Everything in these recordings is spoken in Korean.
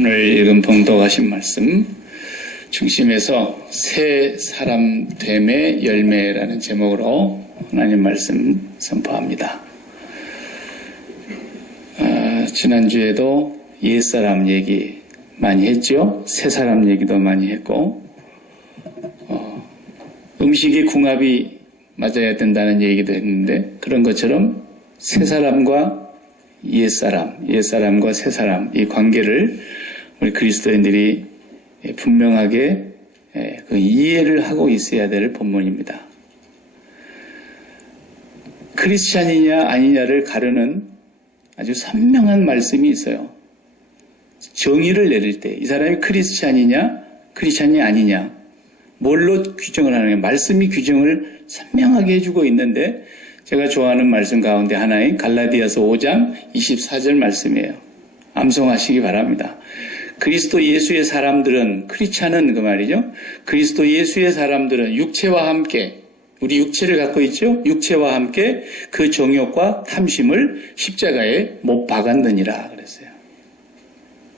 오늘 읽은 봉독하신 말씀 중심에서 새 사람 됨의 열매라는 제목으로 하나님 말씀 선포합니다. 지난주에도 옛사람 얘기 많이 했죠. 새 사람 얘기도 많이 했고 음식의 궁합이 맞아야 된다는 얘기도 했는데 그런 것처럼 새 사람과 옛사람과 새 사람 이 관계를 우리 그리스도인들이 분명하게 그 이해를 하고 있어야 될 본문입니다. 크리스찬이냐 아니냐를 가르는 아주 선명한 말씀이 있어요. 정의를 내릴 때 이 사람이 크리스찬이냐 크리스찬이 아니냐 뭘로 규정을 하느냐 말씀이 규정을 선명하게 해주고 있는데 제가 좋아하는 말씀 가운데 하나인 갈라디아서 5장 24절 말씀이에요. 암송하시기 바랍니다. 그리스도 예수의 사람들은 크리스찬은 그 말이죠. 그리스도 예수의 사람들은 육체와 함께 우리 육체를 갖고 있죠. 육체와 함께 그 정욕과 탐심을 십자가에 못 박았느니라 그랬어요.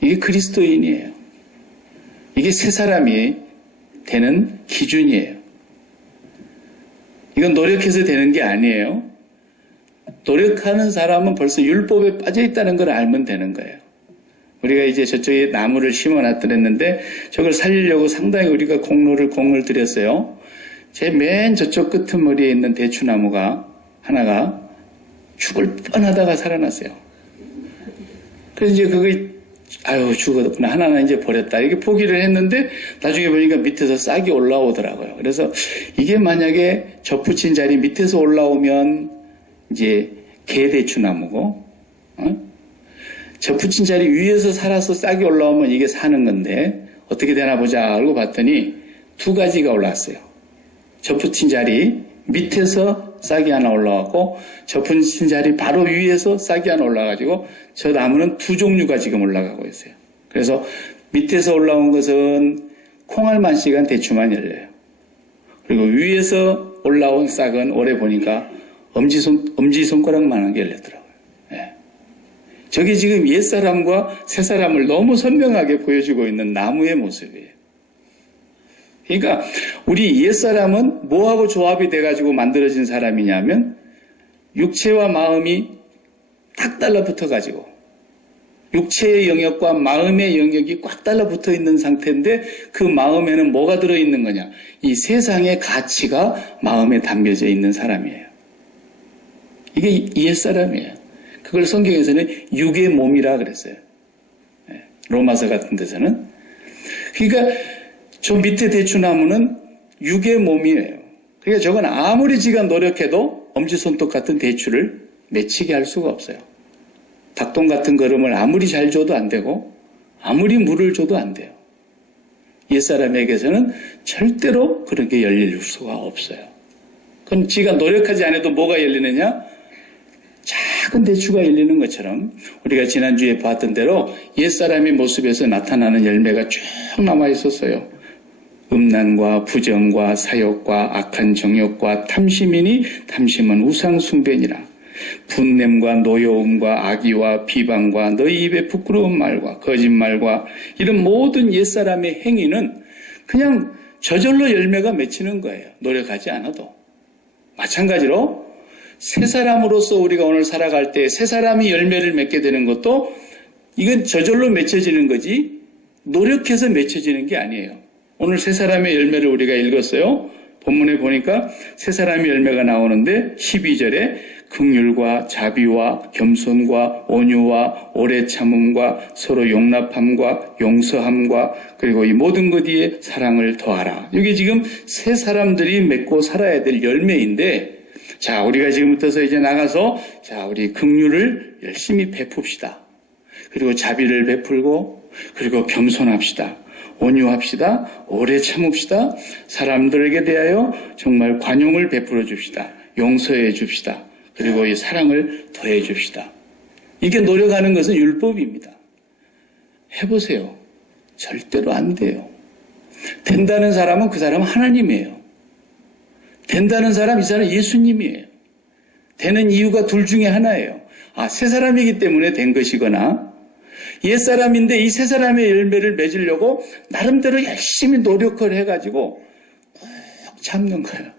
이게 그리스도인이에요. 이게 새 사람이 되는 기준이에요. 이건 노력해서 되는 게 아니에요. 노력하는 사람은 벌써 율법에 빠져 있다는 걸 알면 되는 거예요. 우리가 이제 저쪽에 나무를 심어놨더랬는데 저걸 살리려고 상당히 우리가 공을 들였어요. 제 맨 저쪽 끄트머리에 있는 대추나무가 하나가 죽을 뻔하다가 살아났어요. 그래서 이제 그거 죽었구나. 하나는 이제 버렸다. 이렇게 포기를 했는데 나중에 보니까 밑에서 싹이 올라오더라고요. 그래서 이게 만약에 접붙인 자리 밑에서 올라오면 이제 개대추나무고, 접붙인 자리 위에서 살아서 싹이 올라오면 이게 사는 건데 어떻게 되나 보자 알고 봤더니 두 가지가 올라왔어요. 접붙인 자리 밑에서 싹이 하나 올라왔고 접붙인 자리 바로 위에서 싹이 하나 올라가지고 저 나무는 두 종류가 지금 올라가고 있어요. 그래서 밑에서 올라온 것은 콩알만 시간 대추만 열려요. 그리고 위에서 올라온 싹은 올해 보니까 엄지손가락만한 게 열렸더라고요. 네. 저게 지금 옛사람과 새사람을 너무 선명하게 보여주고 있는 나무의 모습이에요. 그러니까 우리 옛사람은 뭐하고 조합이 돼가지고 만들어진 사람이냐면 육체와 마음이 딱 달라붙어가지고 육체의 영역과 마음의 영역이 꽉 달라붙어 있는 상태인데 그 마음에는 뭐가 들어있는 거냐? 이 세상의 가치가 마음에 담겨져 있는 사람이에요. 이게 옛사람이에요. 그걸 성경에서는 육의 몸이라 그랬어요. 로마서 같은 데서는. 그러니까 저 밑에 대추나무는 육의 몸이에요. 그러니까 저건 아무리 지가 노력해도 엄지손톱 같은 대추를 맺히게 할 수가 없어요. 닭똥 같은 걸음을 아무리 잘 줘도 안 되고 아무리 물을 줘도 안 돼요. 옛사람에게서는 절대로 그런 게 열릴 수가 없어요. 그럼 지가 노력하지 않아도 뭐가 열리느냐? 작은 대추가 열리는 것처럼 우리가 지난주에 봤던 대로 옛사람의 모습에서 나타나는 열매가 쭉 남아 있었어요. 음란과 부정과 사욕과 악한 정욕과 탐심이니 탐심은 우상 숭배니라. 분냄과 노여움과 악의와 비방과 너희 입에 부끄러운 말과 거짓말과 이런 모든 옛사람의 행위는 그냥 저절로 열매가 맺히는 거예요. 노력하지 않아도. 마찬가지로 새 사람으로서 우리가 오늘 살아갈 때 새 사람이 열매를 맺게 되는 것도 이건 저절로 맺혀지는 거지 노력해서 맺혀지는 게 아니에요. 오늘 새 사람의 열매를 우리가 읽었어요. 본문에 보니까 새 사람의 열매가 나오는데 12절에 긍휼과 자비와 겸손과 온유와 오래 참음과 서로 용납함과 용서함과 그리고 이 모든 것 위에 사랑을 더하라. 이게 지금 새 사람들이 맺고 살아야 될 열매인데 자, 우리가 지금부터서 이제 나가서 자, 우리 긍휼을 열심히 베풉시다. 그리고 자비를 베풀고 그리고 겸손합시다. 온유합시다. 오래 참읍시다. 사람들에게 대하여 정말 관용을 베풀어 줍시다. 용서해 줍시다. 그리고 이 사랑을 더해 줍시다. 이게 노력하는 것은 율법입니다. 해보세요. 절대로 안 돼요. 된다는 사람은 그 사람은 하나님이에요. 된다는 사람, 이 사람 예수님이에요. 되는 이유가 둘 중에 하나예요. 새 사람이기 때문에 된 것이거나 옛사람인데 이 새 사람의 열매를 맺으려고 나름대로 열심히 노력을 해가지고 꼭 참는 거예요.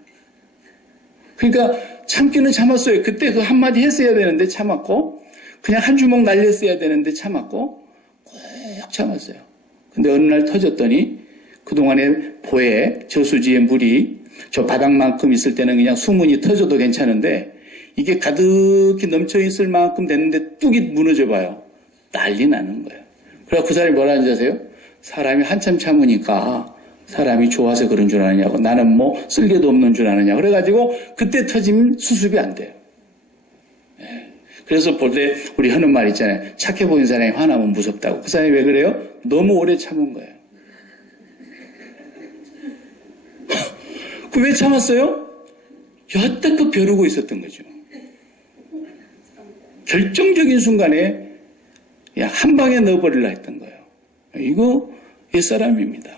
그러니까 참기는 참았어요. 그때 그 한마디 했어야 되는데 참았고, 그냥 한 주먹 날렸어야 되는데 참았고, 꼭 참았어요. 근데 어느 날 터졌더니 그동안에 보에 저수지에 물이 저 바닥만큼 있을 때는 그냥 수문이 터져도 괜찮은데 이게 가득히 넘쳐 있을 만큼 됐는데 뚝이 무너져 봐요. 난리 나는 거예요. 그래서 그 사람이 뭐라 하는지 아세요? 사람이 한참 참으니까 사람이 좋아서 그런 줄 아느냐고, 나는 뭐 쓸개도 없는 줄 아느냐. 그래가지고 그때 터지면 수습이 안 돼요. 그래서 볼 때 우리 하는 말 있잖아요. 착해 보이는 사람이 화나면 무섭다고. 그 사람이 왜 그래요? 너무 오래 참은 거예요. 그 왜 참았어요? 여태껏 벼르고 있었던 거죠. 결정적인 순간에 한 방에 넣어버리려 했던 거예요. 이거 옛사람입니다.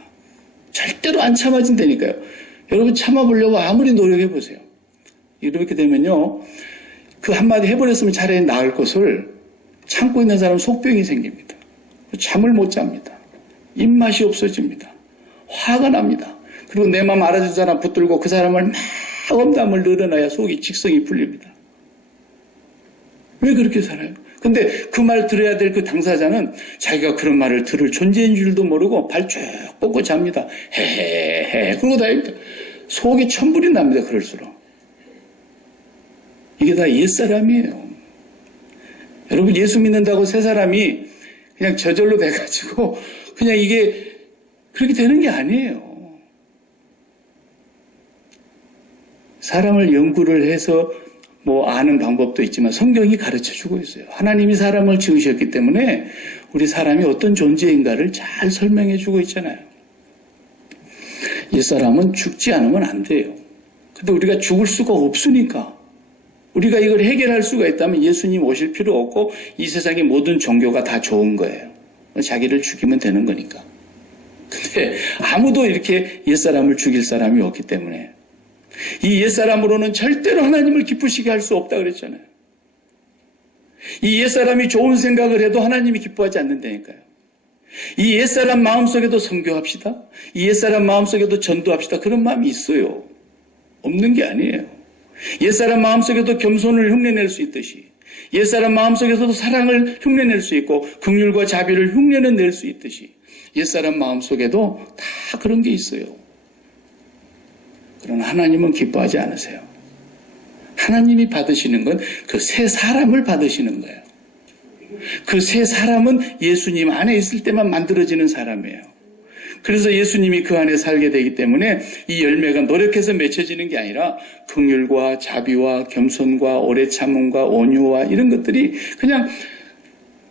절대로 안 참아진다니까요. 여러분 참아보려고 아무리 노력해보세요. 이렇게 되면요, 그 한마디 해버렸으면 차라리 나을 것을 참고 있는 사람은 속병이 생깁니다. 잠을 못 잡니다. 입맛이 없어집니다. 화가 납니다. 그리고 내 마음 알아준 사람 붙들고 그 사람을 막 엄담을 늘어놔야 속이 직성이 풀립니다. 왜 그렇게 살아요? 근데 그 말 들어야 될 그 당사자는 자기가 그런 말을 들을 존재인 줄도 모르고 발 쭉 뻗고 잡니다. 헤헤헤 그러고 다닙니다. 속이 천불이 납니다. 그럴수록. 이게 다 옛사람이에요. 여러분, 예수 믿는다고 새 사람이 그냥 저절로 돼가지고 그냥 이게 그렇게 되는 게 아니에요. 사람을 연구를 해서 뭐 아는 방법도 있지만 성경이 가르쳐주고 있어요. 하나님이 사람을 지으셨기 때문에 우리 사람이 어떤 존재인가를 잘 설명해주고 있잖아요. 옛사람은 죽지 않으면 안 돼요. 근데 우리가 죽을 수가 없으니까, 우리가 이걸 해결할 수가 있다면 예수님 오실 필요 없고 이 세상의 모든 종교가 다 좋은 거예요. 자기를 죽이면 되는 거니까. 근데 아무도 이렇게 옛사람을 죽일 사람이 없기 때문에 이 옛사람으로는 절대로 하나님을 기쁘시게 할 수 없다 그랬잖아요. 이 옛사람이 좋은 생각을 해도 하나님이 기뻐하지 않는다니까요. 이 옛사람 마음속에도 선교합시다. 이 옛사람 마음속에도 전도합시다. 그런 마음이 있어요. 없는 게 아니에요. 옛사람 마음속에도 겸손을 흉내낼 수 있듯이, 옛사람 마음속에서도 사랑을 흉내낼 수 있고 긍휼과 자비를 흉내는 낼 수 있듯이 옛사람 마음속에도 다 그런 게 있어요. 그러나 하나님은 기뻐하지 않으세요. 하나님이 받으시는 건 그 새 사람을 받으시는 거예요. 그 새 사람은 예수님 안에 있을 때만 만들어지는 사람이에요. 그래서 예수님이 그 안에 살게 되기 때문에 이 열매가 노력해서 맺혀지는 게 아니라 긍휼과 자비와 겸손과 오래 참음과 온유와 이런 것들이 그냥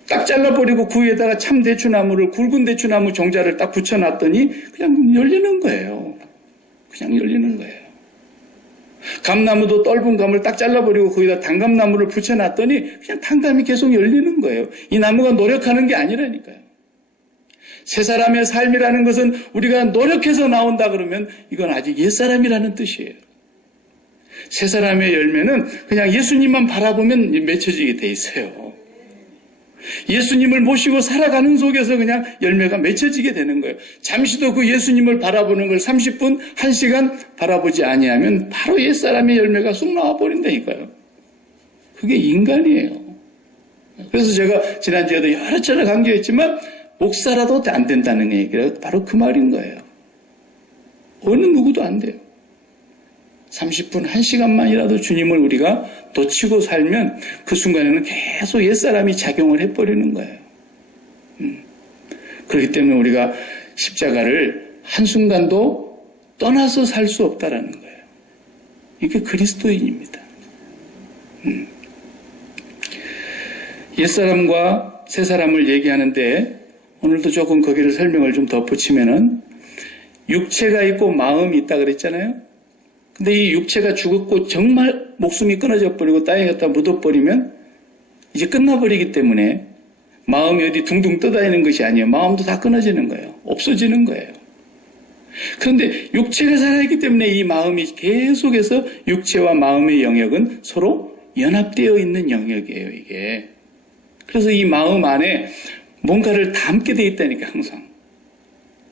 딱 잘라버리고 그 위에다가 참 대추나무를, 굵은 대추나무 종자를 딱 붙여놨더니 그냥 열리는 거예요. 그냥 열리는 거예요. 감나무도 떫은 감을 딱 잘라버리고 거기다 단감나무를 붙여놨더니 그냥 단감이 계속 열리는 거예요. 이 나무가 노력하는 게 아니라니까요. 새 사람의 삶이라는 것은 우리가 노력해서 나온다 그러면 이건 아직 옛사람이라는 뜻이에요. 새 사람의 열매는 그냥 예수님만 바라보면 맺혀지게 돼 있어요. 예수님을 모시고 살아가는 속에서 그냥 열매가 맺혀지게 되는 거예요. 잠시도 그 예수님을 바라보는 걸 30분, 1시간 바라보지 아니하면 바로 옛사람의 열매가 쑥 나와버린다니까요. 그게 인간이에요. 그래서 제가 지난주에도 여러 차례 강조했지만 목사라도 안 된다는 얘기가 바로 그 말인 거예요. 어느 누구도 안 돼요. 30분, 1시간만이라도 주님을 우리가 놓치고 살면 그 순간에는 계속 옛사람이 작용을 해버리는 거예요. 그렇기 때문에 우리가 십자가를 한순간도 떠나서 살 수 없다라는 거예요. 이게 그리스도인입니다. 옛사람과 새사람을 얘기하는데 오늘도 조금 거기를 설명을 좀 덧붙이면은 육체가 있고 마음이 있다 그랬잖아요. 근데 이 육체가 죽었고 정말 목숨이 끊어져 버리고 땅에 갖다 묻어버리면 이제 끝나버리기 때문에 마음이 어디 둥둥 떠다니는 것이 아니에요. 마음도 다 끊어지는 거예요. 없어지는 거예요. 그런데 육체가 살아있기 때문에 이 마음이 계속해서 육체와 마음의 영역은 서로 연합되어 있는 영역이에요, 이게. 그래서 이 마음 안에 뭔가를 담게 돼 있다니까, 항상.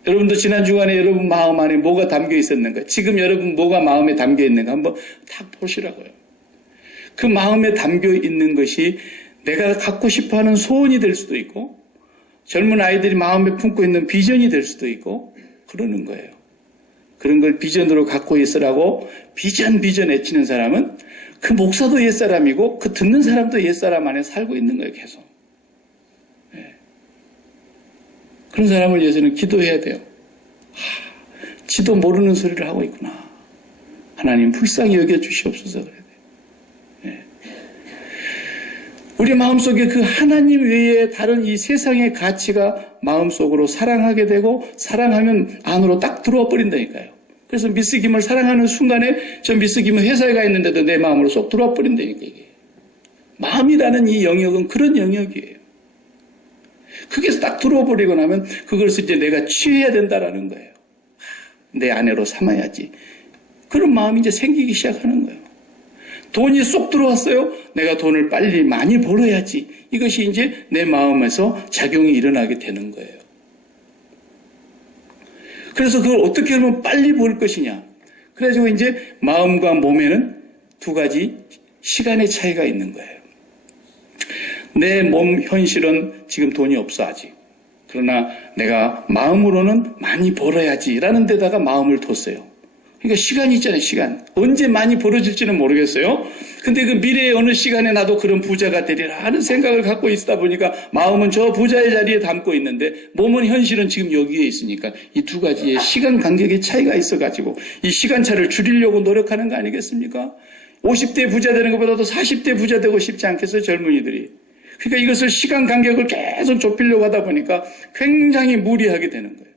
여러분도 지난 주간에 여러분 마음 안에 뭐가 담겨 있었는가? 지금 여러분 뭐가 마음에 담겨 있는가? 한번 딱 보시라고요. 그 마음에 담겨 있는 것이 내가 갖고 싶어 하는 소원이 될 수도 있고, 젊은 아이들이 마음에 품고 있는 비전이 될 수도 있고, 그러는 거예요. 그런 걸 비전으로 갖고 있으라고 비전 외치는 사람은 그 목사도 옛사람이고 그 듣는 사람도 옛사람 안에 살고 있는 거예요, 계속. 네. 그런 사람을 위해서는 기도해야 돼요. 지도 모르는 소리를 하고 있구나. 하나님 불쌍히 여겨주시옵소서 그래야 돼요. 네. 우리 마음속에 그 하나님 외에 다른 이 세상의 가치가 마음속으로 사랑하게 되고 사랑하면 안으로 딱 들어와 버린다니까요. 그래서 미스 김을 사랑하는 순간에 저 미스 김은 회사에 가 있는데도 내 마음으로 쏙 들어와 버린다니까 이게. 마음이라는 이 영역은 그런 영역이에요. 그게 딱 들어와 버리고 나면 그것을 이제 내가 취해야 된다라는 거예요. 내 아내로 삼아야지. 그런 마음이 이제 생기기 시작하는 거예요. 돈이 쏙 들어왔어요. 내가 돈을 빨리 많이 벌어야지. 이것이 이제 내 마음에서 작용이 일어나게 되는 거예요. 그래서 그걸 어떻게 하면 빨리 벌 것이냐. 그래가지고 이제 마음과 몸에는 두 가지 시간의 차이가 있는 거예요. 내 몸 현실은 지금 돈이 없어 아직. 그러나 내가 마음으로는 많이 벌어야지라는 데다가 마음을 뒀어요. 그러니까 시간이 있잖아요, 시간. 언제 많이 벌어질지는 모르겠어요. 근데 그 미래의 어느 시간에 나도 그런 부자가 되리라 하는 생각을 갖고 있다 보니까 마음은 저 부자의 자리에 담고 있는데 몸은 현실은 지금 여기에 있으니까 이 두 가지의 시간 간격의 차이가 있어가지고 이 시간차를 줄이려고 노력하는 거 아니겠습니까? 50대 부자 되는 것보다도 40대 부자 되고 싶지 않겠어요, 젊은이들이. 그러니까 이것을 시간 간격을 계속 좁히려고 하다 보니까 굉장히 무리하게 되는 거예요.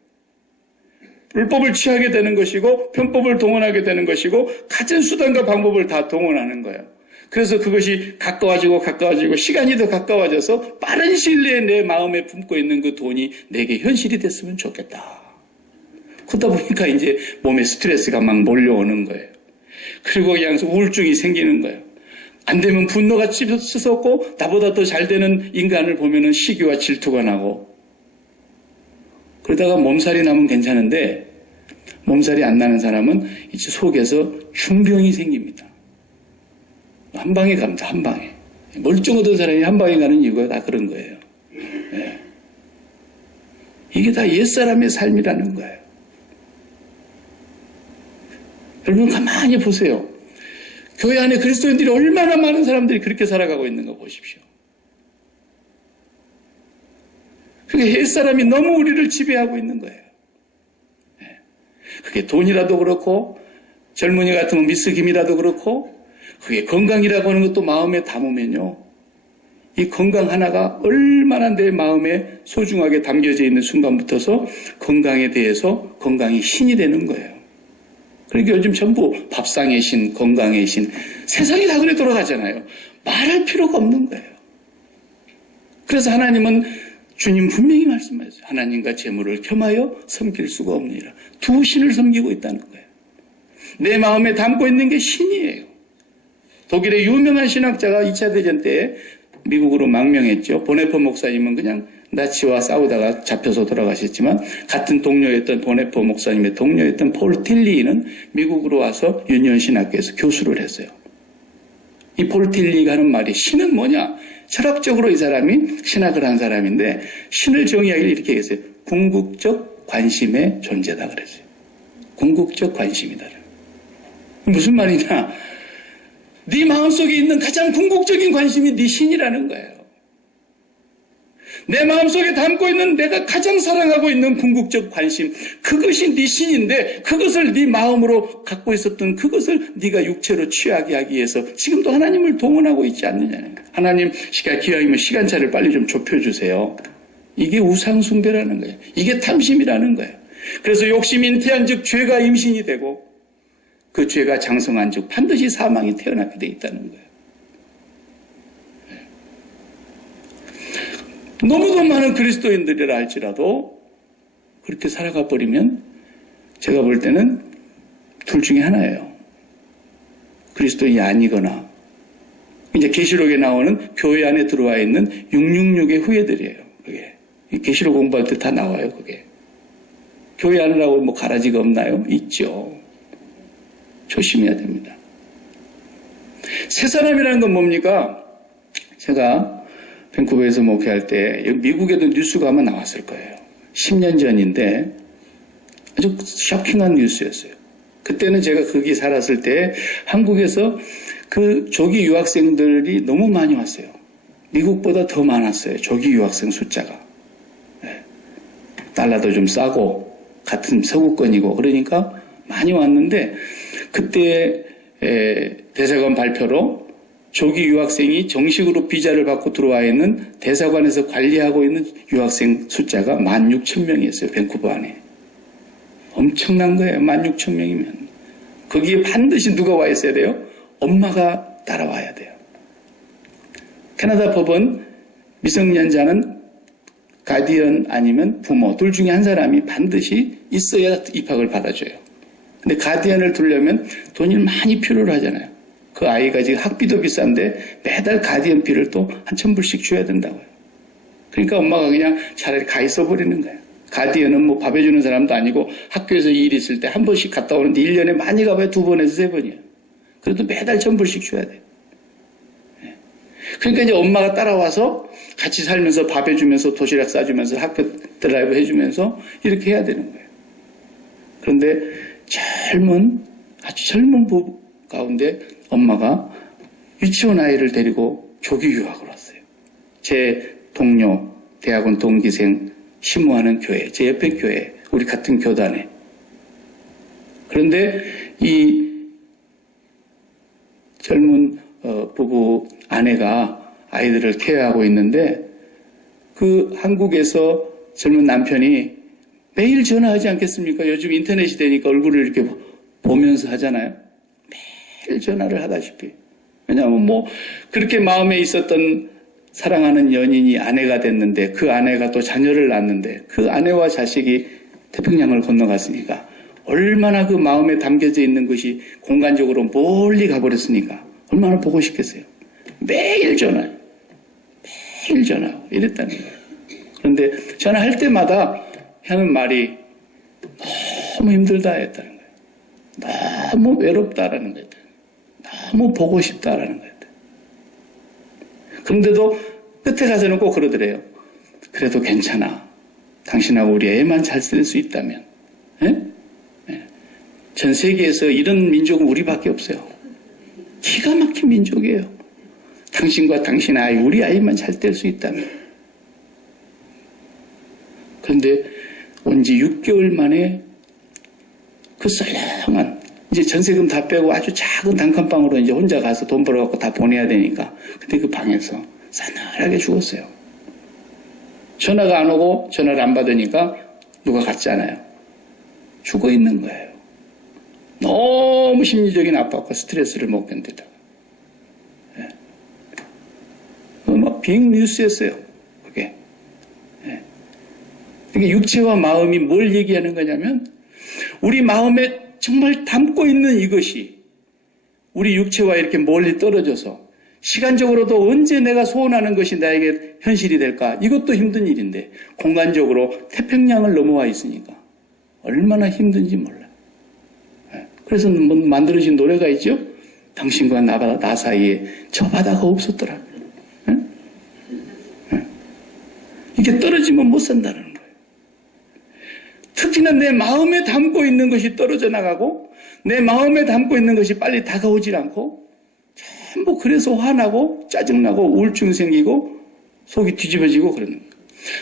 불법을 취하게 되는 것이고 편법을 동원하게 되는 것이고 가진 수단과 방법을 다 동원하는 거예요. 그래서 그것이 가까워지고 시간이 더 가까워져서 빠른 시일 내에 내 마음에 품고 있는 그 돈이 내게 현실이 됐으면 좋겠다. 그러다 보니까 이제 몸에 스트레스가 막 몰려오는 거예요. 그리고 그냥 우울증이 생기는 거예요. 안 되면 분노가 치솟고 나보다 더 잘 되는 인간을 보면은 시기와 질투가 나고 그러다가 몸살이 나면 괜찮은데 몸살이 안 나는 사람은 이제 속에서 중병이 생깁니다. 한 방에 갑니다. 한 방에. 멀쩡하던 사람이 한 방에 가는 이유가 다 그런 거예요. 네. 이게 다 옛사람의 삶이라는 거예요. 여러분 가만히 보세요. 교회 안에 그리스도인들이 얼마나 많은 사람들이 그렇게 살아가고 있는 거 보십시오. 그게 옛사람이 너무 우리를 지배하고 있는 거예요. 그게 돈이라도 그렇고 젊은이 같으면 미스김이라도 그렇고 그게 건강이라고 하는 것도 마음에 담으면요. 이 건강 하나가 얼마나 내 마음에 소중하게 담겨져 있는 순간부터서 건강에 대해서 건강이 신이 되는 거예요. 그러니까 요즘 전부 밥상의 신, 건강의 신 세상이 다 그래 돌아가잖아요. 말할 필요가 없는 거예요. 그래서 하나님은 주님 분명히 말씀하셨어요. 하나님과 재물을 겸하여 섬길 수가 없느니라. 두 신을 섬기고 있다는 거예요. 내 마음에 담고 있는 게 신이에요. 독일의 유명한 신학자가 2차 대전 때 미국으로 망명했죠. 보네퍼 목사님은 그냥 나치와 싸우다가 잡혀서 돌아가셨지만 같은 동료였던 보네퍼 목사님의 동료였던 폴 틸리는 미국으로 와서 유니온 신학교에서 교수를 했어요. 이 폴 틸리가 하는 말이 신은 뭐냐? 철학적으로 이 사람이 신학을 한 사람인데 신을 정의하기를 이렇게 얘기했어요. 궁극적 관심의 존재다 그랬어요. 궁극적 관심이다. 무슨 말이냐? 네 마음속에 있는 가장 궁극적인 관심이 네 신이라는 거예요. 내 마음속에 담고 있는 내가 가장 사랑하고 있는 궁극적 관심, 그것이 네 신인데 그것을 네 마음으로 갖고 있었던 그것을 네가 육체로 취하게 하기 위해서 지금도 하나님을 동원하고 있지 않느냐는 거예요. 하나님 기왕이면 시간차를 빨리 좀 좁혀주세요. 이게 우상숭배라는 거예요. 이게 탐심이라는 거예요. 그래서 욕심이 잉태한 즉 죄가 임신이 되고 그 죄가 장성한 즉 반드시 사망이 태어나게 돼 있다는 거예요. 너무도 많은 그리스도인들이라 할지라도 그렇게 살아가 버리면 제가 볼 때는 둘 중에 하나예요. 그리스도인이 아니거나 이제 계시록에 나오는 교회 안에 들어와 있는 666의 후예들이에요. 그게 계시록 공부할 때 다 나와요, 그게. 교회 하느라고 뭐 가라지가 없나요? 있죠. 조심해야 됩니다. 새 사람이라는 건 뭡니까? 제가 밴쿠버에서 목회할 때 미국에도 뉴스가 아마 나왔을 거예요. 10년 전인데 아주 쇼킹한 뉴스였어요. 그때는 제가 거기 살았을 때 한국에서 그 조기 유학생들이 너무 많이 왔어요. 미국보다 더 많았어요. 조기 유학생 숫자가. 네. 달러도 좀 싸고 같은 서구권이고 그러니까 많이 왔는데 그때 대사관 발표로 조기 유학생이 정식으로 비자를 받고 들어와 있는 대사관에서 관리하고 있는 유학생 숫자가 16,000명이었어요. 밴쿠버 안에. 엄청난 거예요. 16,000명이면. 거기에 반드시 누가 와 있어야 돼요? 엄마가 따라와야 돼요. 캐나다 법은 미성년자는 가디언 아니면 부모 둘 중에 한 사람이 반드시 있어야 입학을 받아줘요. 근데 가디언을 두려면 돈이 많이 필요로 하잖아요. 그 아이가 지금 학비도 비싼데 매달 가디언비를 또 한 1,000불씩 줘야 된다고요. 그러니까 엄마가 그냥 차라리 가 있어 버리는 거예요. 가디언은 뭐 밥 해주는 사람도 아니고 학교에서 일 있을 때 한 번씩 갔다 오는데 1년에 많이 가봐야 2번에서 3번이에요. 그래도 매달 1,000불씩 줘야 돼요. 그러니까 이제 엄마가 따라와서 같이 살면서 밥 해주면서 도시락 싸주면서 학교 드라이브 해주면서 이렇게 해야 되는 거예요. 그런데 아주 젊은 부부 가운데 엄마가 유치원 아이를 데리고 조기 유학을 왔어요. 제 동료, 대학원 동기생 심호하는 교회, 제 옆에 교회, 우리 같은 교단에. 그런데 이 젊은 부부 아내가 아이들을 케어하고 있는데 그 한국에서 젊은 남편이 매일 전화하지 않겠습니까? 요즘 인터넷이 되니까 얼굴을 이렇게 보면서 하잖아요. 매일 전화를 하다시피. 왜냐하면 뭐 그렇게 마음에 있었던 사랑하는 연인이 아내가 됐는데 그 아내가 또 자녀를 낳았는데 그 아내와 자식이 태평양을 건너갔으니까 얼마나 그 마음에 담겨져 있는 것이 공간적으로 멀리 가버렸으니까 얼마나 보고 싶겠어요. 매일 전화해요. 매일 전화하고 이랬다는 거예요. 그런데 전화할 때마다 하는 말이 너무 힘들다 했다는 거예요. 너무 외롭다라는 거예요. 너무 보고 싶다라는 거예요. 그런데도 끝에 가서는 꼭 그러더래요. 그래도 괜찮아. 당신하고 우리 애만 잘 쓸 수 있다면. 예? 예. 전 세계에서 이런 민족은 우리밖에 없어요. 기가 막힌 민족이에요. 당신과 당신 아이, 우리 아이만 잘 뗄 수 있다면. 그런데 온 지 6개월 만에 그 썰렁한 이제 전세금 다 빼고 아주 작은 단칸방으로 이제 혼자 가서 돈 벌어갖고 다 보내야 되니까 그때 그 방에서 싸늘하게 죽었어요. 전화가 안 오고 전화를 안 받으니까 누가 갔잖아요. 죽어 있는 거예요. 너무 심리적인 압박과 스트레스를 못 견디다가. 예. 막 빅 뉴스였어요. 그게. 예. 그게 육체와 마음이 뭘 얘기하는 거냐면 우리 마음에 정말 담고 있는 이것이 우리 육체와 이렇게 멀리 떨어져서 시간적으로도 언제 내가 소원하는 것이 나에게 현실이 될까? 이것도 힘든 일인데 공간적으로 태평양을 넘어와 있으니까 얼마나 힘든지 몰라요. 그래서 만들어진 노래가 있죠. 당신과 나 사이에 저 바다가 없었더라. 이게 떨어지면 못 산다는 거예요. 특히나 내 마음에 담고 있는 것이 떨어져 나가고 내 마음에 담고 있는 것이 빨리 다가오질 않고 전부 그래서 화나고 짜증나고 우울증 생기고 속이 뒤집어지고 그러는 거예요.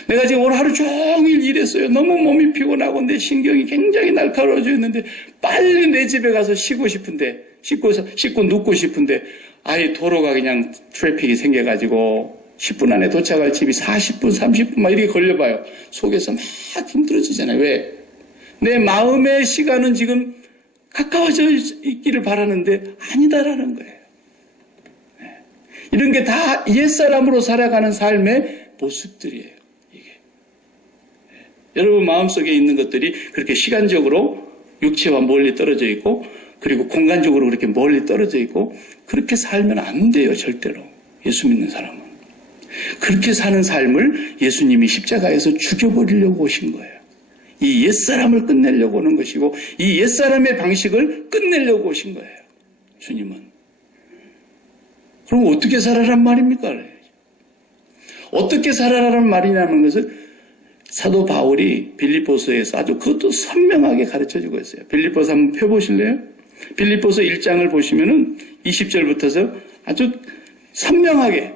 내가 지금 오늘 하루 종일 일했어요. 너무 몸이 피곤하고 내 신경이 굉장히 날카로워져 있는데 빨리 내 집에 가서 쉬고 싶은데 씻고 눕고 싶은데 아예 도로가 그냥 트래픽이 생겨가지고 10분 안에 도착할 집이 40분, 30분 막 이렇게 걸려봐요. 속에서 막 힘들어지잖아요. 왜? 내 마음의 시간은 지금 가까워져 있기를 바라는데 아니다라는 거예요. 이런 게 다 옛사람으로 살아가는 삶의 모습들이에요. 이게. 여러분 마음속에 있는 것들이 그렇게 시간적으로 육체와 멀리 떨어져 있고 그리고 공간적으로 그렇게 멀리 떨어져 있고 그렇게 살면 안 돼요. 절대로. 예수 믿는 사람은. 그렇게 사는 삶을 예수님이 십자가에서 죽여버리려고 오신 거예요. 이 옛사람을 끝내려고 오는 것이고 이 옛사람의 방식을 끝내려고 오신 거예요. 주님은. 그럼 어떻게 살아란 말입니까? 어떻게 살아라는 말이냐는 것을 사도 바울이 빌립보서에서 아주 그것도 선명하게 가르쳐주고 있어요. 빌립보서 한번 펴보실래요? 빌립보서 1장을 보시면은 20절부터서 아주 선명하게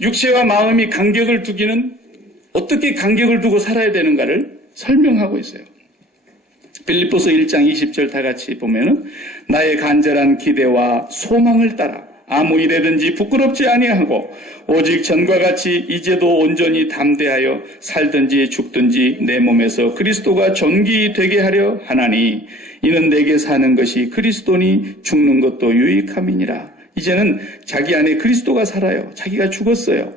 육체와 마음이 간격을 두기는 어떻게 간격을 두고 살아야 되는가를 설명하고 있어요. 빌립보서 1장 20절 다 같이 보면은 나의 간절한 기대와 소망을 따라 아무 일에든지 부끄럽지 아니하고 오직 전과 같이 이제도 온전히 담대하여 살든지 죽든지 내 몸에서 그리스도가 존귀되게 하려 하나니 이는 내게 사는 것이 그리스도니 죽는 것도 유익함이니라. 이제는 자기 안에 그리스도가 살아요. 자기가 죽었어요.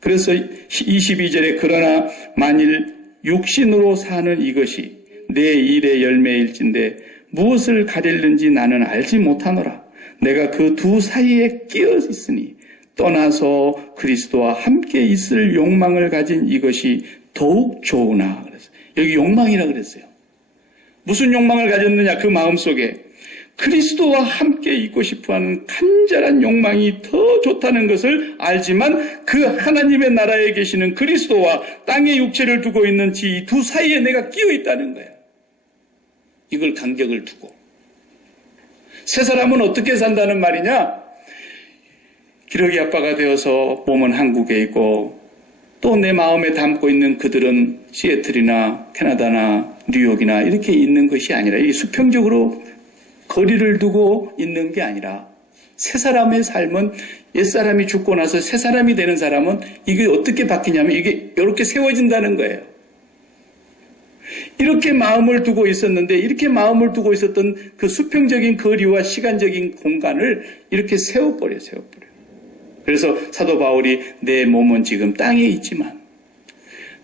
그래서 22절에 그러나 만일 육신으로 사는 이것이 내 일의 열매일진데 무엇을 가릴는지 나는 알지 못하노라. 내가 그 두 사이에 끼어 있으니 떠나서 그리스도와 함께 있을 욕망을 가진 이것이 더욱 좋으나. 그래서 여기 욕망이라 그랬어요. 무슨 욕망을 가졌느냐? 그 마음속에 그리스도와 함께 있고 싶어하는 간절한 욕망이 더 좋다는 것을 알지만 그 하나님의 나라에 계시는 그리스도와 땅의 육체를 두고 있는 이 두 사이에 내가 끼어 있다는 거예요. 이걸 간격을 두고. 새 사람은 어떻게 산다는 말이냐? 기러기 아빠가 되어서 몸은 한국에 있고 또 내 마음에 담고 있는 그들은 시애틀이나 캐나다나 뉴욕이나 이렇게 있는 것이 아니라 이 수평적으로 거리를 두고 있는 게 아니라 새 사람의 삶은 옛사람이 죽고 나서 새 사람이 되는 사람은 이게 어떻게 바뀌냐면 이게 이렇게 세워진다는 거예요. 이렇게 마음을 두고 있었는데 이렇게 마음을 두고 있었던 그 수평적인 거리와 시간적인 공간을 이렇게 세워버려요. 그래서 사도 바울이 내 몸은 지금 땅에 있지만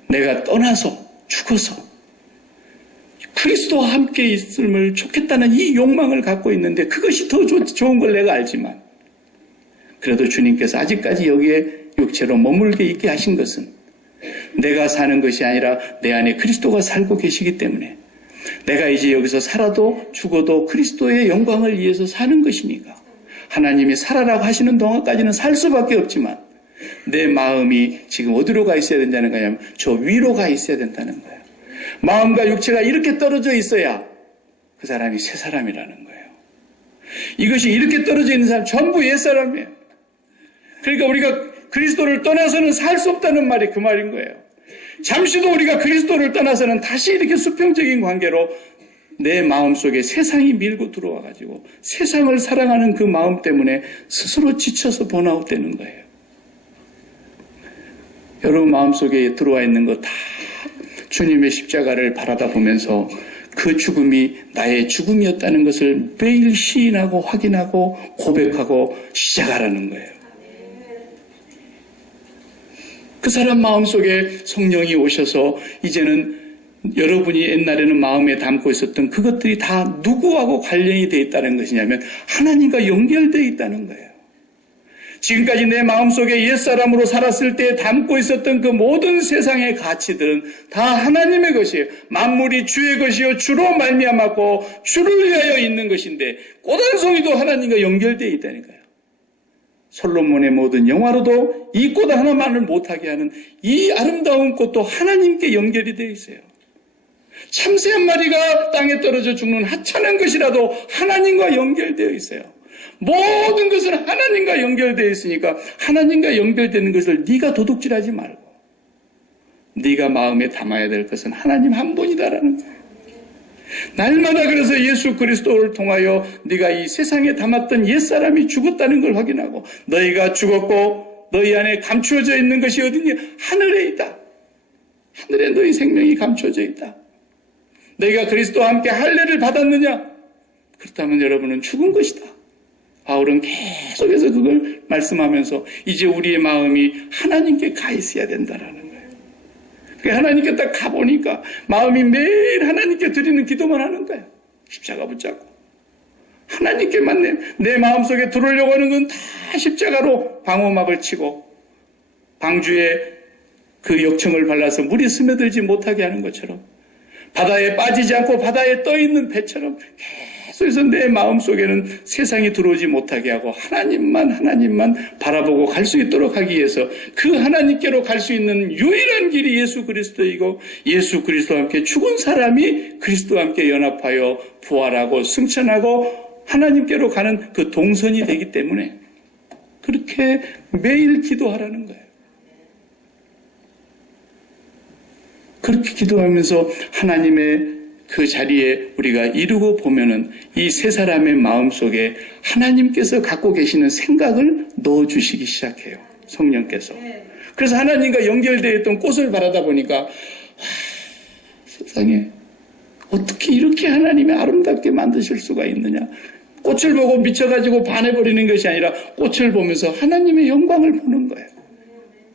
내가 떠나서 죽어서 그리스도와 함께 있음을 좋겠다는 이 욕망을 갖고 있는데 그것이 더 좋은 걸 내가 알지만 그래도 주님께서 아직까지 여기에 육체로 머물게 있게 하신 것은 내가 사는 것이 아니라 내 안에 그리스도가 살고 계시기 때문에 내가 이제 여기서 살아도 죽어도 그리스도의 영광을 위해서 사는 것이니까 하나님이 살아라고 하시는 동안까지는 살 수밖에 없지만 내 마음이 지금 어디로 가 있어야 된다는 거냐면 저 위로 가 있어야 된다는 거예요. 마음과 육체가 이렇게 떨어져 있어야 그 사람이 새 사람이라는 거예요. 이것이 이렇게 떨어져 있는 사람 전부 옛사람이에요. 그러니까 우리가 그리스도를 떠나서는 살 수 없다는 말이 그 말인 거예요. 잠시도 우리가 그리스도를 떠나서는 다시 이렇게 수평적인 관계로 내 마음속에 세상이 밀고 들어와가지고 세상을 사랑하는 그 마음 때문에 스스로 지쳐서 번아웃되는 거예요. 여러분 마음속에 들어와 있는 거 다 주님의 십자가를 바라다 보면서 그 죽음이 나의 죽음이었다는 것을 매일 시인하고 확인하고 고백하고 시작하라는 거예요. 그 사람 마음속에 성령이 오셔서 이제는 여러분이 옛날에는 마음에 담고 있었던 그것들이 다 누구하고 관련이 되어 있다는 것이냐면 하나님과 연결되어 있다는 거예요. 지금까지 내 마음속에 옛사람으로 살았을 때 담고 있었던 그 모든 세상의 가치들은 다 하나님의 것이에요. 만물이 주의 것이요 주로 말미암았고 주를 위하여 있는 것인데 꽃 한 송이도 하나님과 연결되어 있다니까요. 솔로몬의 모든 영화로도 이 꽃 하나만을 못하게 하는 이 아름다운 꽃도 하나님께 연결이 되어 있어요. 참새 한 마리가 땅에 떨어져 죽는 하찮은 것이라도 하나님과 연결되어 있어요. 모든 것은 하나님과 연결되어 있으니까 하나님과 연결되는 것을 네가 도둑질하지 말고 네가 마음에 담아야 될 것은 하나님 한 분이다라는 거예요. 날마다 그래서 예수 그리스도를 통하여 네가 이 세상에 담았던 옛사람이 죽었다는 걸 확인하고 너희가 죽었고 너희 안에 감추어져 있는 것이 어디냐? 하늘에 있다. 하늘에 너희 생명이 감추어져 있다. 너희가 그리스도와 함께 할례를 받았느냐? 그렇다면 여러분은 죽은 것이다. 바울은 계속해서 그걸 말씀하면서 이제 우리의 마음이 하나님께 가 있어야 된다라는 거예요. 하나님께 딱 가보니까 마음이 매일 하나님께 드리는 기도만 하는 거예요. 십자가 붙잡고. 하나님께만 내 마음속에 들어오려고 하는 건 다 십자가로 방어막을 치고 방주에 그 역청을 발라서 물이 스며들지 못하게 하는 것처럼 바다에 빠지지 않고 바다에 떠 있는 배처럼 계속해서 내 마음속에는 세상이 들어오지 못하게 하고 하나님만 바라보고 갈 수 있도록 하기 위해서 그 하나님께로 갈 수 있는 유일한 길이 예수 그리스도이고 예수 그리스도와 함께 죽은 사람이 그리스도와 함께 연합하여 부활하고 승천하고 하나님께로 가는 그 동선이 되기 때문에 그렇게 매일 기도하라는 거예요. 그렇게 기도하면서 하나님의 그 자리에 우리가 이루고 보면은 이 세 사람의 마음속에 하나님께서 갖고 계시는 생각을 넣어주시기 시작해요. 성령께서. 그래서 하나님과 연결되어 있던 꽃을 바라다 보니까 세상에 어떻게 이렇게 하나님이 아름답게 만드실 수가 있느냐. 꽃을 보고 미쳐가지고 반해버리는 것이 아니라 꽃을 보면서 하나님의 영광을 보는 거예요.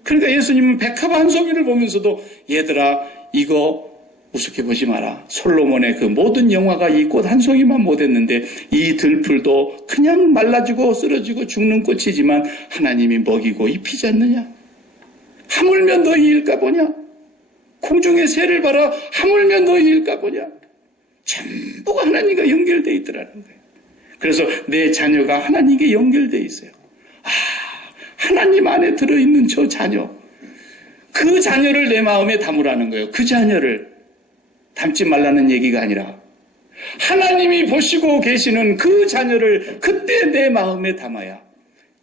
그러니까 예수님은 백합 한 송이를 보면서도 얘들아 이거 우습게 보지 마라. 솔로몬의 그 모든 영화가 이 꽃 한 송이만 못했는데 이 들풀도 그냥 말라지고 쓰러지고 죽는 꽃이지만 하나님이 먹이고 입히지 않느냐. 하물며 너희일까 보냐. 공중의 새를 봐라. 하물며 너희일까 보냐. 전부가 하나님과 연결되어 있더라는 거예요. 그래서 내 자녀가 하나님께 연결되어 있어요. 하나님 안에 들어있는 저 자녀. 그 자녀를 내 마음에 담으라는 거예요. 그 자녀를 담지 말라는 얘기가 아니라 하나님이 보시고 계시는 그 자녀를 그때 내 마음에 담아야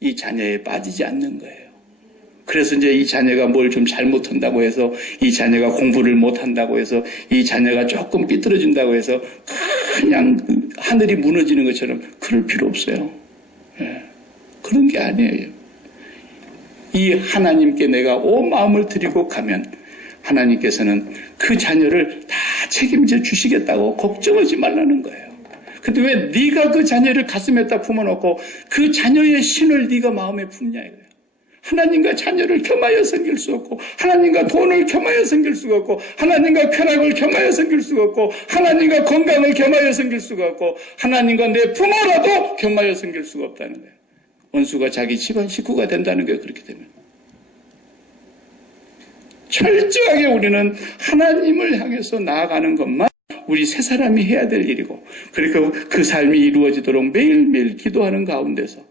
이 자녀에 빠지지 않는 거예요. 그래서 이제 이 자녀가 뭘 좀 잘못한다고 해서 이 자녀가 공부를 못한다고 해서 이 자녀가 조금 삐뚤어진다고 해서 그냥 하늘이 무너지는 것처럼 그럴 필요 없어요. 그런 게 아니에요. 이 하나님께 내가 온 마음을 드리고 가면 하나님께서는 그 자녀를 다 책임져 주시겠다고 걱정하지 말라는 거예요. 근데 왜 네가 그 자녀를 가슴에다 품어놓고 그 자녀의 신을 네가 마음에 품냐 이거예요. 하나님과 자녀를 겸하여 섬길 수 없고 하나님과 돈을 겸하여 섬길 수가 없고 하나님과 쾌락을 겸하여 섬길 수가 없고 하나님과 건강을 겸하여 섬길 수가 없고 하나님과 내 부모라도 겸하여 섬길 수가 없다는 거예요. 원수가 자기 집안 식구가 된다는 거예요. 그렇게 되면. 철저하게 우리는 하나님을 향해서 나아가는 것만 우리 세 사람이 해야 될 일이고 그러니까 그 삶이 이루어지도록 매일매일 기도하는 가운데서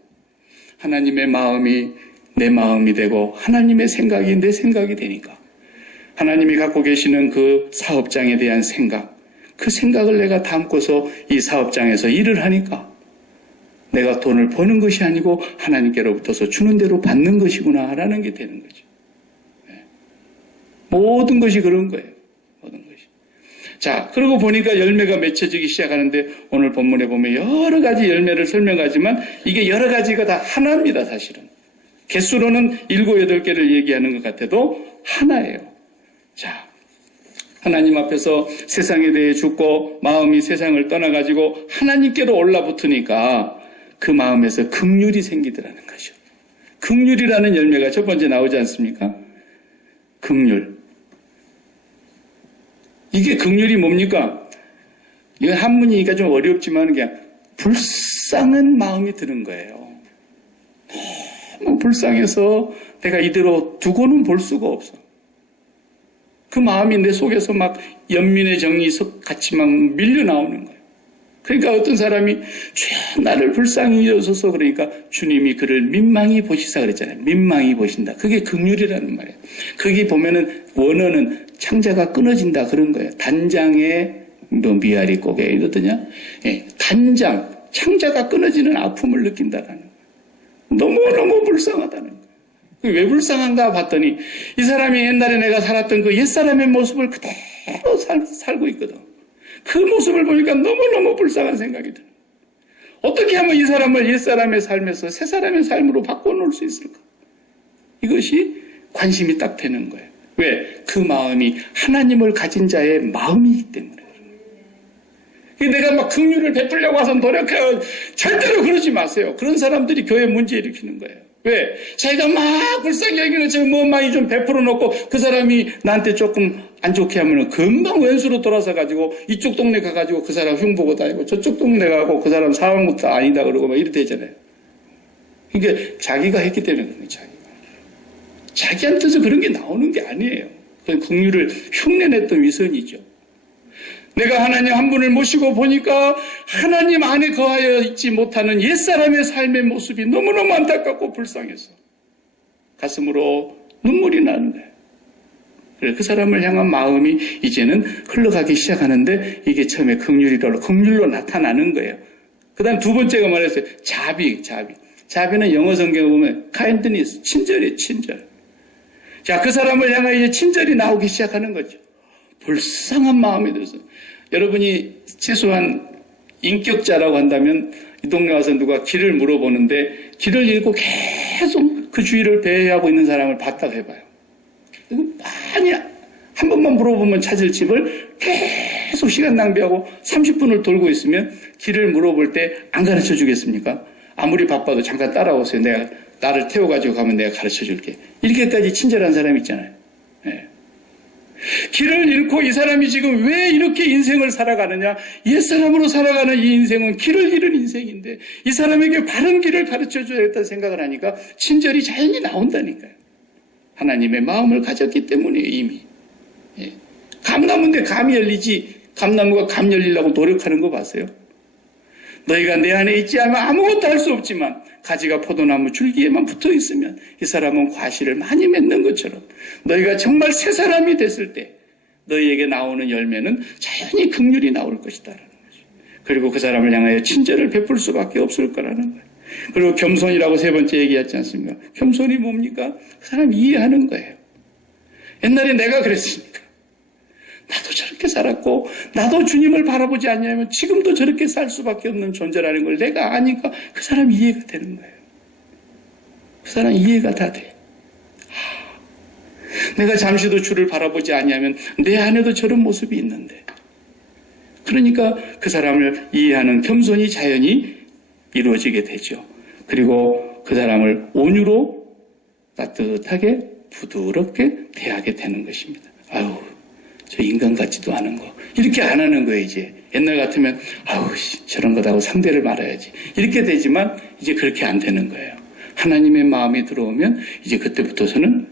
하나님의 마음이 내 마음이 되고 하나님의 생각이 내 생각이 되니까 하나님이 갖고 계시는 그 사업장에 대한 생각 그 생각을 내가 담고서 이 사업장에서 일을 하니까 내가 돈을 버는 것이 아니고 하나님께로부터서 주는 대로 받는 것이구나 라는 게 되는 거죠. 모든 것이 그런 거예요. 모든 것이. 자, 그러고 보니까 열매가 맺혀지기 시작하는데 오늘 본문에 보면 여러 가지 열매를 설명하지만 이게 여러 가지가 다 하나입니다, 사실은. 개수로는 7, 8개를 얘기하는 것 같아도 하나예요. 자, 하나님 앞에서 세상에 대해 죽고 마음이 세상을 떠나가지고 하나님께로 올라붙으니까 그 마음에서 긍휼이 생기더라는 거죠. 긍휼이라는 열매가 첫 번째 나오지 않습니까? 긍휼. 이게 긍휼이 뭡니까? 이거 한문이니까 좀 어렵지만 그냥 불쌍한 마음이 드는 거예요. 너무 불쌍해서 내가 이대로 두고는 볼 수가 없어. 그 마음이 내 속에서 막 연민의 정이 같이 막 밀려 나오는 거예요. 그러니까 어떤 사람이 주여 나를 불쌍히 여소서 그러니까 주님이 그를 민망히 보시사 그랬잖아요. 민망히 보신다. 그게 긍휼이라는 말이에요. 거기 보면은 원어는 창자가 끊어진다 그런 거예요. 단장에 미아리 고개 이러더냐. 예, 단장 창자가 끊어지는 아픔을 느낀다라는 거예요. 너무너무 불쌍하다는 거예요. 왜 불쌍한가 봤더니 이 사람이 옛날에 내가 살았던 그 옛사람의 모습을 그대로 살고 있거든. 그 모습을 보니까 너무너무 불쌍한 생각이 들어요. 어떻게 하면 이 사람을 옛사람의 삶에서 새사람의 삶으로 바꿔놓을 수 있을까? 이것이 관심이 딱 되는 거예요. 왜? 그 마음이 하나님을 가진 자의 마음이기 때문에. 내가 막 긍휼을 베풀려고 해서 노력해요. 절대로 그러지 마세요. 그런 사람들이 교회 문제 일으키는 거예요. 왜? 자기가 막 불쌍히 여기는 저 뭐만이 좀 베풀어 놓고 그 사람이 나한테 조금 안 좋게 하면은 금방 왼수로 돌아서 가지고 이쪽 동네 가가지고 그 사람 흉보고 다니고 저쪽 동네 가고 그 사람 사랑부터 아니다 그러고 막 이렇게 되잖아요. 이게 자기가 했기 때문에 그런 거예요. 자기한테서 그런 게 나오는 게 아니에요. 그건 긍휼을 흉내냈던 위선이죠. 내가 하나님 한 분을 모시고 보니까 하나님 안에 거하여 있지 못하는 옛사람의 삶의 모습이 너무너무 안타깝고 불쌍해서 가슴으로 눈물이 나는 거예요. 그래서 그 사람을 향한 마음이 이제는 흘러가기 시작하는데 이게 처음에 긍휼로 나타나는 거예요. 그 다음 두 번째가 말했어요. 자비. 자비는 영어 성경에 보면 kindness, 친절이에요, 친절. 자, 그 사람을 향하여 이제 친절이 나오기 시작하는 거죠. 불쌍한 마음이 들어서. 여러분이 최소한 인격자라고 한다면 이 동네 와서 누가 길을 물어보는데 길을 잃고 계속 그 주위를 배회하고 있는 사람을 봤다고 해봐요. 많이 한 번만 물어보면 찾을 집을 계속 시간 낭비하고 30분을 돌고 있으면 길을 물어볼 때 안 가르쳐 주겠습니까? 아무리 바빠도 잠깐 따라오세요. 내가 나를 태워가지고 가면 내가 가르쳐 줄게. 이렇게까지 친절한 사람이 있잖아요. 네. 길을 잃고 이 사람이 지금 왜 이렇게 인생을 살아가느냐? 옛사람으로 살아가는 이 인생은 길을 잃은 인생인데 이 사람에게 바른 길을 가르쳐 줘야겠다는 생각을 하니까 친절이 자연히 나온다니까요. 하나님의 마음을 가졌기 때문에 이미. 예. 감나무인데 감이 열리지 감나무가 감 열리려고 노력하는 거 봤어요? 너희가 내 안에 있지 않으면 아무것도 할 수 없지만 가지가 포도나무 줄기에만 붙어 있으면 이 사람은 과실을 많이 맺는 것처럼 너희가 정말 새 사람이 됐을 때 너희에게 나오는 열매는 자연히 긍휼이 나올 것이다라는 거죠. 그리고 그 사람을 향하여 친절을 베풀 수밖에 없을 거라는 거예요. 그리고 겸손이라고 세 번째 얘기했지 않습니까? 겸손이 뭡니까? 그 사람 이해하는 거예요. 옛날에 내가 그랬으니까. 나도 저렇게 살았고 나도 주님을 바라보지 않냐면 지금도 저렇게 살 수밖에 없는 존재라는 걸 내가 아니까 그 사람 이해가 되는 거예요. 그 사람 이해가 다 돼. 내가 잠시도 주를 바라보지 않냐면 내 안에도 저런 모습이 있는데 그러니까 그 사람을 이해하는 겸손이 자연히 이루어지게 되죠. 그리고 그 사람을 온유로 따뜻하게 부드럽게 대하게 되는 것입니다. 아유 저 인간 같지도 않은 거 이렇게 안 하는 거예요. 이제 옛날 같으면 아우 저런 거다고 상대를 말아야지 이렇게 되지만 이제 그렇게 안 되는 거예요. 하나님의 마음이 들어오면 이제 그때부터서는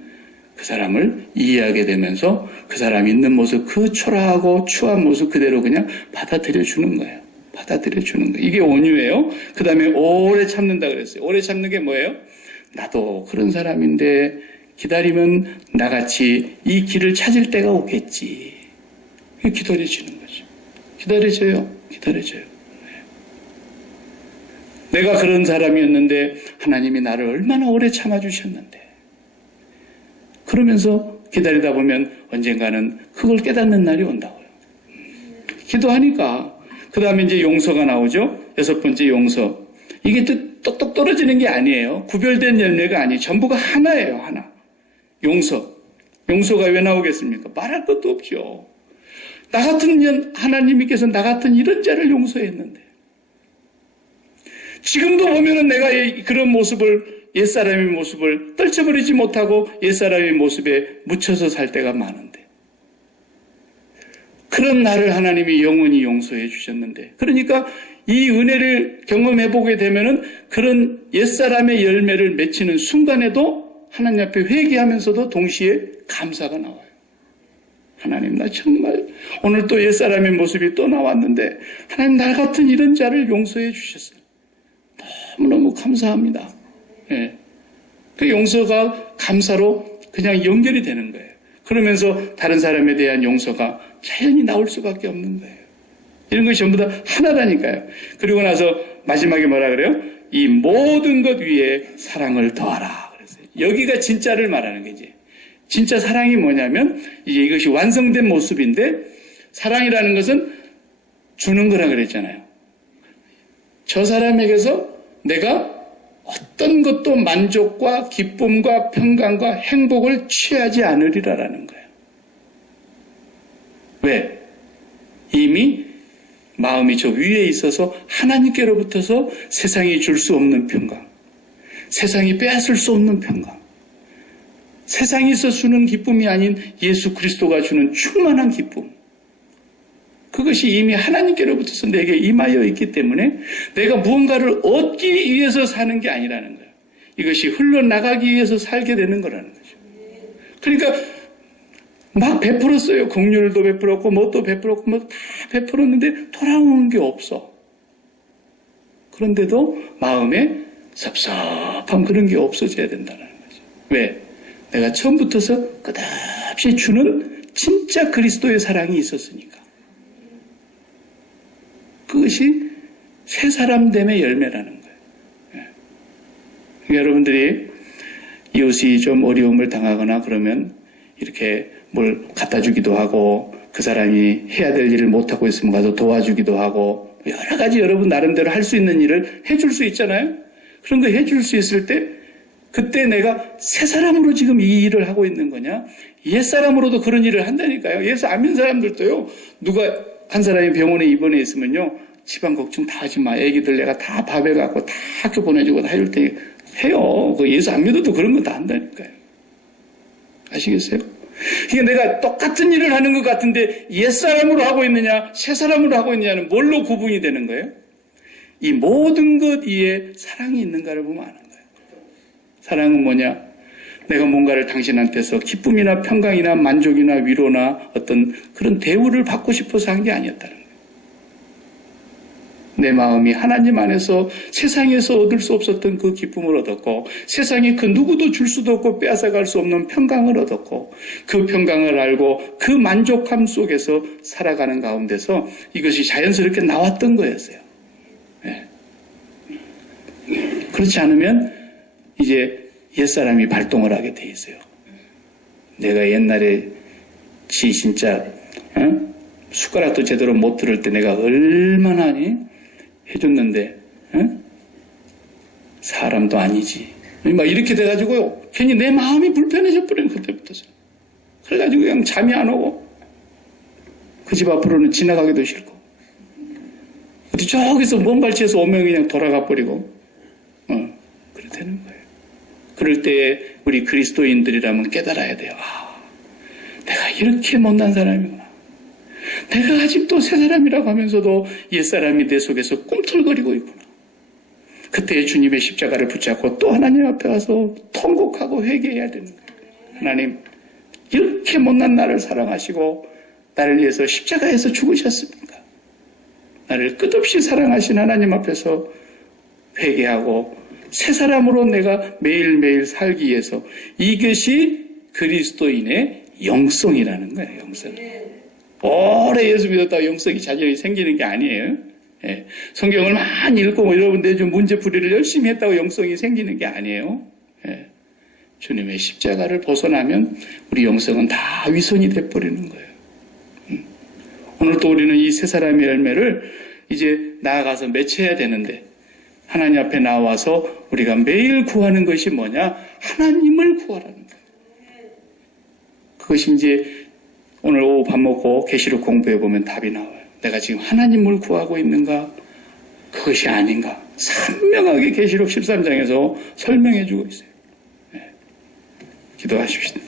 그 사람을 이해하게 되면서 그 사람이 있는 모습 그 초라하고 추한 모습 그대로 그냥 받아들여 주는 거예요. 받아들여 주는 거예요. 이게 온유예요. 그 다음에 오래 참는다 그랬어요. 오래 참는 게 뭐예요? 나도 그런 사람인데 기다리면 나같이 이 길을 찾을 때가 오겠지. 기다려지는 거죠. 기다려져요. 내가 그런 사람이었는데 하나님이 나를 얼마나 오래 참아주셨는데. 그러면서 기다리다 보면 언젠가는 그걸 깨닫는 날이 온다고요. 기도하니까. 그 다음에 이제 용서가 나오죠. 6번째 용서. 이게 똑똑 떨어지는 게 아니에요. 구별된 열매가 아니에요. 전부가 하나예요. 하나. 용서가 왜 나오겠습니까? 말할 것도 없죠. 나 같은 하나님께서 나 같은 이런 자를 용서했는데 지금도 보면은 내가 그런 모습을 옛사람의 모습을 떨쳐버리지 못하고 옛사람의 모습에 묻혀서 살 때가 많은데 그런 나를 하나님이 영원히 용서해 주셨는데 그러니까 이 은혜를 경험해보게 되면은 그런 옛사람의 열매를 맺히는 순간에도 하나님 앞에 회개하면서도 동시에 감사가 나와요. 하나님 나 정말 오늘 또 옛사람의 모습이 또 나왔는데 하나님 나 같은 이런 자를 용서해 주셨어요. 너무너무 감사합니다. 예. 그 용서가 감사로 그냥 연결이 되는 거예요. 그러면서 다른 사람에 대한 용서가 자연히 나올 수밖에 없는 거예요. 이런 것이 전부 다 하나라니까요. 그리고 나서 마지막에 뭐라 그래요? 이 모든 것 위에 사랑을 더하라. 그랬어요. 여기가 진짜를 말하는 거지. 진짜 사랑이 뭐냐면 이제 이것이 완성된 모습인데 사랑이라는 것은 주는 거라 그랬잖아요. 저 사람에게서 내가 어떤 것도 만족과 기쁨과 평강과 행복을 취하지 않으리라라는 거예요. 왜? 이미 마음이 저 위에 있어서 하나님께로부터서 세상이 줄 수 없는 평강, 세상이 빼앗을 수 없는 평강, 세상에서 주는 기쁨이 아닌 예수 그리스도가 주는 충만한 기쁨, 그것이 이미 하나님께로부터서 내게 임하여 있기 때문에 내가 무언가를 얻기 위해서 사는 게 아니라는 거예요. 이것이 흘러나가기 위해서 살게 되는 거라는 거죠. 그러니까 막 베풀었어요. 긍휼도 베풀었고 뭣도 베풀었고 뭐 다 베풀었는데 돌아오는 게 없어. 그런데도 마음에 섭섭한 그런 게 없어져야 된다는 거죠. 왜? 내가 처음부터서 끝없이 주는 진짜 그리스도의 사랑이 있었으니까. 그것이 새 사람됨의 열매라는 거예요. 예. 여러분들이 이웃이 좀 어려움을 당하거나 그러면 이렇게 뭘 갖다 주기도 하고 그 사람이 해야 될 일을 못하고 있으면 가서 도와주기도 하고 여러 가지 여러분 나름대로 할 수 있는 일을 해줄 수 있잖아요. 그런 거 해줄 수 있을 때 그때 내가 새 사람으로 지금 이 일을 하고 있는 거냐? 옛 사람으로도 그런 일을 한다니까요. 예수 안 믿는 사람들도요. 누가 한 사람이 병원에 입원해 있으면요. 집안 걱정 다 하지 마. 애기들 내가 다 밥해갖고 다 학교 보내주고 다 해줄 테니 해요. 그 예수 안 믿어도 그런 거 다 한다니까요. 아시겠어요? 그러니까 내가 똑같은 일을 하는 것 같은데 옛사람으로 하고 있느냐 새사람으로 하고 있느냐는 뭘로 구분이 되는 거예요? 이 모든 것 위에 사랑이 있는가를 보면 아는 거예요. 사랑은 뭐냐? 내가 뭔가를 당신한테서 기쁨이나 평강이나 만족이나 위로나 어떤 그런 대우를 받고 싶어서 한 게 아니었다는 거예요. 내 마음이 하나님 안에서 세상에서 얻을 수 없었던 그 기쁨을 얻었고 세상에 그 누구도 줄 수도 없고 빼앗아갈 수 없는 평강을 얻었고 그 평강을 알고 그 만족함 속에서 살아가는 가운데서 이것이 자연스럽게 나왔던 거였어요. 네. 그렇지 않으면 이제 옛사람이 발동을 하게 돼 있어요. 내가 옛날에 진짜 숟가락도 제대로 못 들을 때 내가 얼마나 해줬는데 사람도 아니지 막 이렇게 돼가지고요 괜히 내 마음이 불편해져 버리는 그때부터서 그래가지고 그냥 잠이 안 오고 그 집 앞으로는 지나가기도 싫고 어디 저기서 먼 발치에서 오면 그냥 돌아가 버리고 그래 되는 거예요. 그럴 때 우리 그리스도인들이라면 깨달아야 돼요. 내가 이렇게 못난 사람이구나. 내가 아직도 새 사람이라고 하면서도 옛사람이 내 속에서 꿈틀거리고 있구나. 그때 주님의 십자가를 붙잡고 또 하나님 앞에 와서 통곡하고 회개해야 되는 거예요. 하나님, 이렇게 못난 나를 사랑하시고 나를 위해서 십자가에서 죽으셨습니까? 나를 끝없이 사랑하신 하나님 앞에서 회개하고 새 사람으로 내가 매일매일 살기 위해서 이것이 그리스도인의 영성이라는 거예요. 영성. 오래 예수 믿었다고 영성이 자연히 생기는 게 아니에요. 예. 성경을 많이 읽고 여러분들 좀 문제풀이를 열심히 했다고 영성이 생기는 게 아니에요. 예. 주님의 십자가를 벗어나면 우리 영성은 다 위선이 돼버리는 거예요. 오늘 또 우리는 이 세 사람의 열매를 이제 나아가서 맺혀야 되는데 하나님 앞에 나와서 우리가 매일 구하는 것이 뭐냐? 하나님을 구하라는 거예요. 그것이 이제 오늘 오후 밥 먹고 계시록 공부해 보면 답이 나와요. 내가 지금 하나님을 구하고 있는가? 그것이 아닌가? 선명하게 계시록 13장에서 설명해 주고 있어요. 네. 기도하십시오.